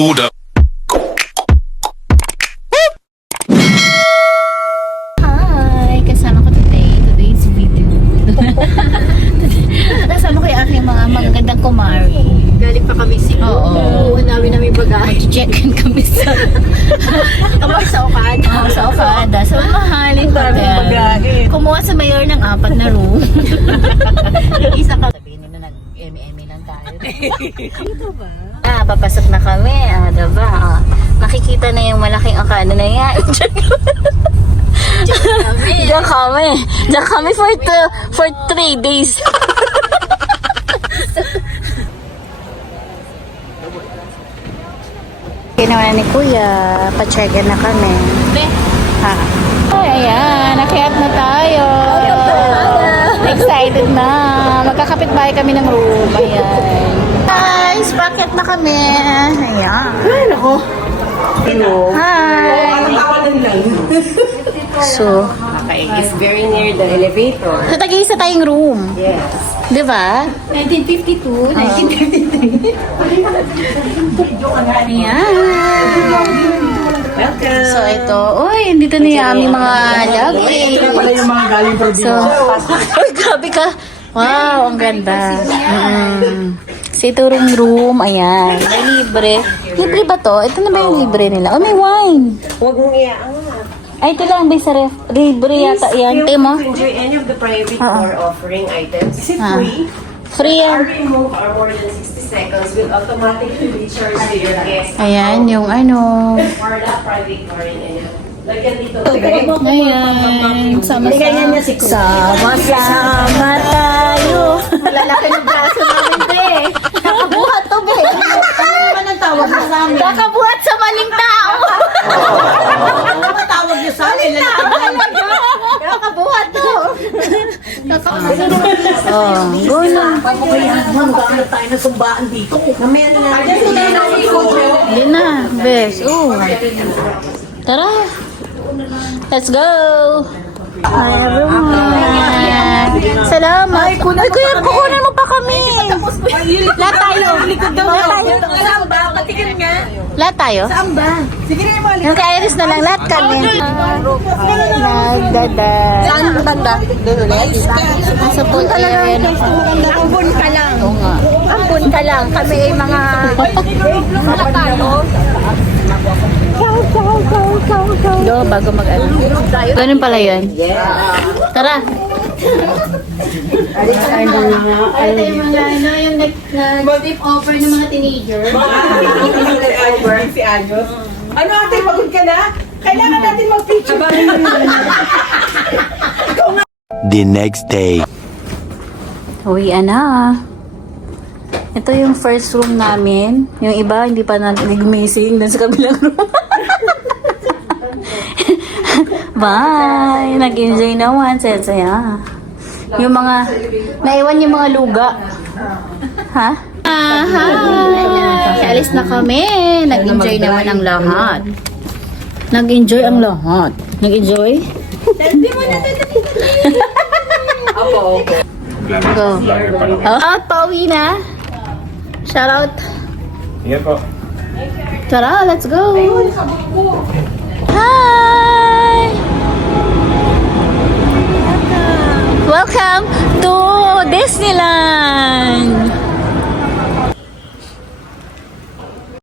Hold up. Hi! Kasama ko today's video. Kasama ko yung aking mga magagandang kumari. Galing pa kami Cebu. Oo. Namin bagahe. Check-in kami sa Sa Okada. sa Okada. Sa mahaling hotel. Kumuha sa mayor ng 4 na room. Yung isa ka. Sabihin nila nag-eme lang tayo. Dito ba? Papasok na kami. Diba? Makikita na yung malaking Okada na yan. Diyan kami. Diyan kami for 3 days. Ginawa ni Kuya, pa-check-in na kami. Ha. Ay, ayan, nakiat na tayo. Excited na. Magkakapit bahay kami ng room. Ayan. Guys, packet na kami. Ayan. Ay, nako. Hello. Hi. So, Okay, it's very near the elevator. so tag-iisa tayong room. Yes. Di ba? 1952, 1953. Ayan. Welcome. So, ito. Uy, dito na yung aming mga luggage. yung mga galing So, uy, grabe ka. Wow, ang ganda. So, ito room. Ayan. May libre. Libre ba to? Ito na ba yung libre nila? Oh, may wine. Huwag mong iyaangat. Ay, ito lang. May sa ref. Libre yata yan. Tayo mo? To enjoy any of the private or offering items. Is it Ah. free? Free yan. Our remove are more than 60 seconds will automatically recharge to your guest. Ayan, yung ano. For that private car in any. Lagyan dito. Ayan. Sama-sama tayo. Lalaki ng braso namin, be. Nakabuhat to, be. Ano naman ang tawag mo sa amin? Nakabuhat sa maling tao. Ano ang tawag niyo sa amin? Nakabuhat to. Oh, go na. Magkakaroon tayo ng sumbaan dito. Mamaya na natin. Hindi na, bes. Tara. Let's go. Hi, everyone. Salamat. Ay, kuya, kukunin mo pa kami. Lahat tayo. Lahat tayo? Saan ba? Sige na yung mga Yung kay Iris na lang, lahat kami. Nagdada. Saan ang banda? Doon ulit? Nasa pool area na pa. Ambon ka lang. Oo nga. Ambon ka lang. Kami ay mga... tayo. Do, bago mag-ano. Ganun pala yun. Tara. Ito yung mga yung nag-sleep over ng mga teenager. Si Anyos. Ano ate, pagod ka na? Kailangan natin mag-picture. The next day. Uwian na. Ito yung first room namin. Yung iba, hindi pa nag-missing dun sa kabilang room. Bye! Nag-enjoy naman. Saya. Yung mga, naiwan yung mga luga. Ha? Hi! Alis na kami. Nag-enjoy naman ang lahat. Nag-enjoy ang lahat. Nag-enjoy? Opo. Go. Out, pauwi na. Shout out. Ingat po. Tara, let's go. Hi! Welcome to Disneyland!